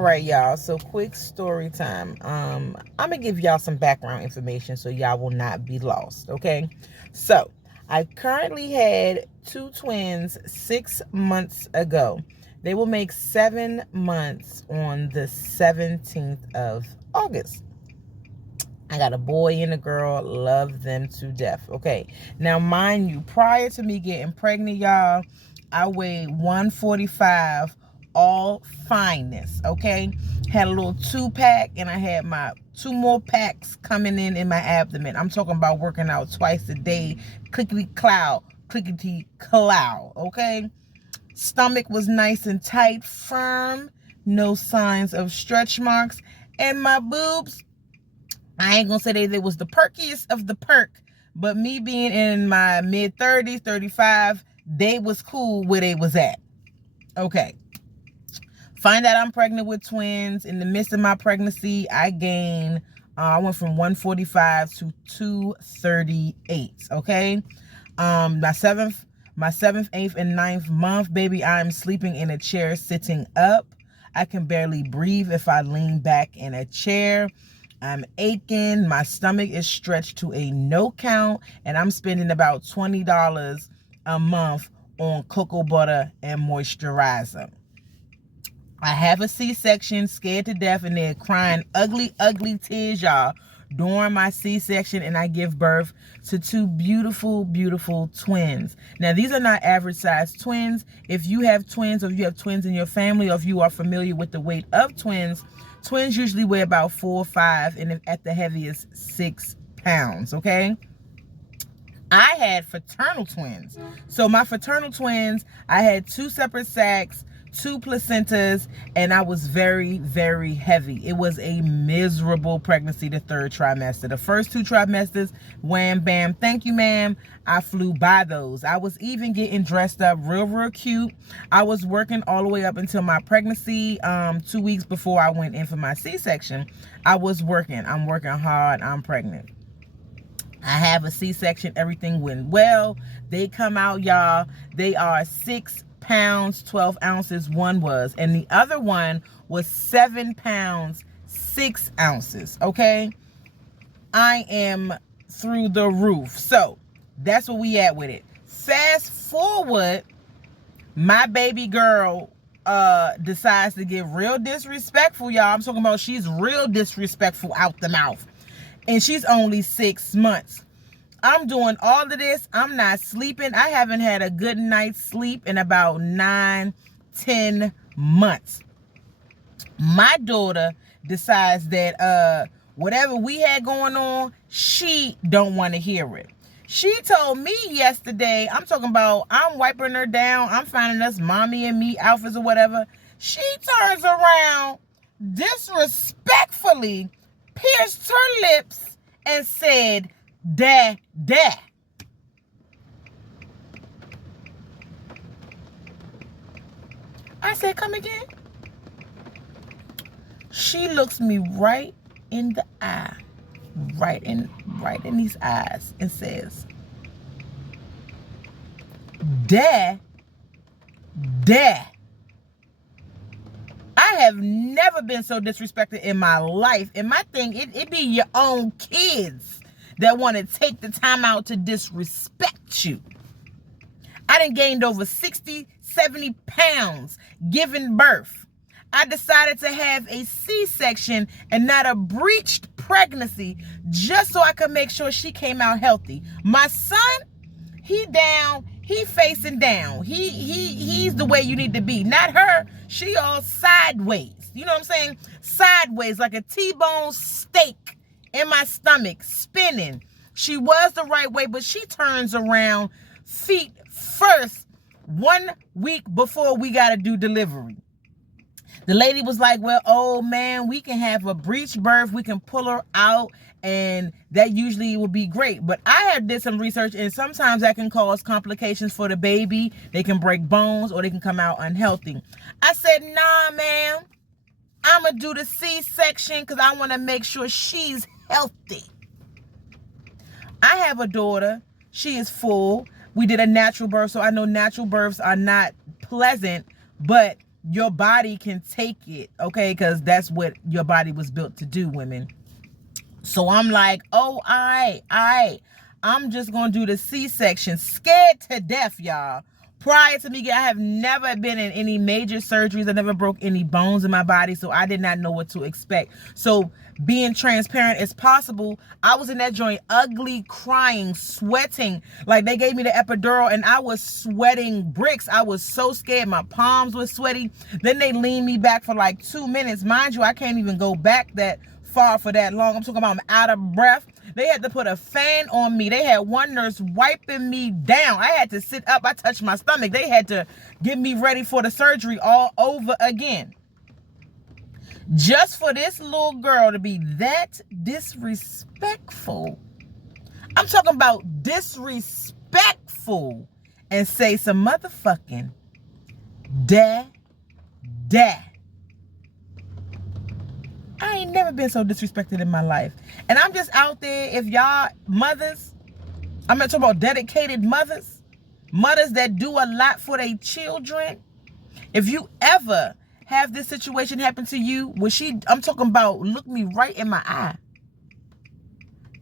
All right, y'all. So quick story time. I'm gonna give y'all some background information so y'all will not be lost. Okay. So I currently had two twins 6 months ago. They will make 7 months on the 17th of August. I got a boy and a girl. Love them to death. Okay. Now, mind you, prior to me getting pregnant, y'all, I weighed 145, all fineness. Okay. Had a little 2-pack, and I had my two more packs coming in my abdomen. I'm talking about working out twice a day. Clickety cloud, clickety cloud. Okay. Stomach was nice and tight, firm, no signs of stretch marks, and my boobs, I ain't gonna say they was the perkiest of the perk, but me being in my mid 30s, 35, they was cool where they was at. Okay. Find out I'm pregnant with twins. In the midst of my pregnancy, I gained, I went from 145 to 238. Okay. My seventh, eighth, and ninth month, baby, I'm sleeping in a chair sitting up. I can barely breathe if I lean back in a chair. I'm aching. My stomach is stretched to a no count, and I'm spending about $20 a month on cocoa butter and moisturizer. I have a C-section, scared to death, and they're crying ugly, ugly tears, y'all, during my C-section, and I give birth to two beautiful, beautiful twins. Now, these are not average size twins. If you have twins, or if you have twins in your family, or if you are familiar with the weight of twins, twins usually weigh about 4 or 5, and at the heaviest, 6 pounds, okay? I had fraternal twins. So my fraternal twins, I had 2 separate sacs, 2 placentas, and I was very, very heavy. It was a miserable pregnancy, the 3rd trimester. The first 2 trimesters, wham, bam, thank you, ma'am. I flew by those. I was even getting dressed up real, real cute. I was working all the way up until my pregnancy, 2 weeks before I went in for my C-section. I was working. I'm working hard. I'm pregnant. I have a C-section. Everything went well. They come out, y'all. They are 6 pounds, 12 ounces. One was. And the other one was 7 pounds, 6 ounces. Okay? I am through the roof. So, that's where we at with it. Fast forward, my baby girl decides to get real disrespectful, y'all. I'm talking about she's real disrespectful out the mouth. And she's only 6 months. I'm doing all of this. I'm not sleeping. I haven't had a good night's sleep in about 9, 10 months. My daughter decides that whatever we had going on, she don't want to hear it. She told me yesterday, I'm talking about, I'm wiping her down. I'm finding us mommy and me outfits or whatever. She turns around, disrespectfully pierced her lips and said, "Dad, Dad." I said, "Come again?" She looks me right in the eye, right in these eyes, and says, "Dad, Dad." I have never been so disrespected in my life. And my thing, it be your own kids that want to take the time out to disrespect you. I done gained over 60, 70 pounds giving birth. I decided to have a C-section and not a breached pregnancy just so I could make sure she came out healthy. My son, he down, he facing down. He's the way you need to be. Not her. She all sideways. You know what I'm saying? Sideways, like a T-bone steak in my stomach, spinning. She was the right way, but she turns around feet first 1 week before we got to do delivery. The lady was like, "Well, oh man, we can have a breech birth. We can pull her out, and that usually will be great." But I have did some research, and sometimes that can cause complications for the baby. They can break bones, or they can come out unhealthy. I said, "Nah, ma'am. I'm going to do the C-section because I want to make sure she's healthy." I have a daughter. She is full. We did a natural birth, so I know natural births are not pleasant, but your body can take it, okay? Because that's what your body was built to do, women. So I'm like, oh, I'm just going to do the C-section. Scared to death, y'all. Prior to me, I have never been in any major surgeries. I never broke any bones in my body, so I did not know what to expect. So being transparent as possible, I was in that joint ugly, crying, sweating. Like, they gave me the epidural, and I was sweating bricks. I was so scared. My palms were sweaty. Then they leaned me back for like 2 minutes. Mind you, I can't even go back that far for that long. I'm talking about I'm out of breath. They had to put a fan on me. They had one nurse wiping me down. I had to sit up. I touched my stomach. They had to get me ready for the surgery all over again. Just for this little girl to be that disrespectful. I'm talking about disrespectful. And say some motherfucking dad. I ain't never been so disrespected in my life. And I'm just out there, if y'all mothers, I'm not talking about dedicated mothers that do a lot for their children. If you ever have this situation happen to you, when I'm talking about look me right in my eye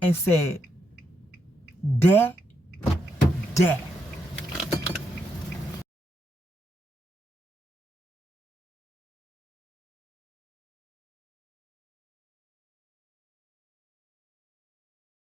and said, Dad.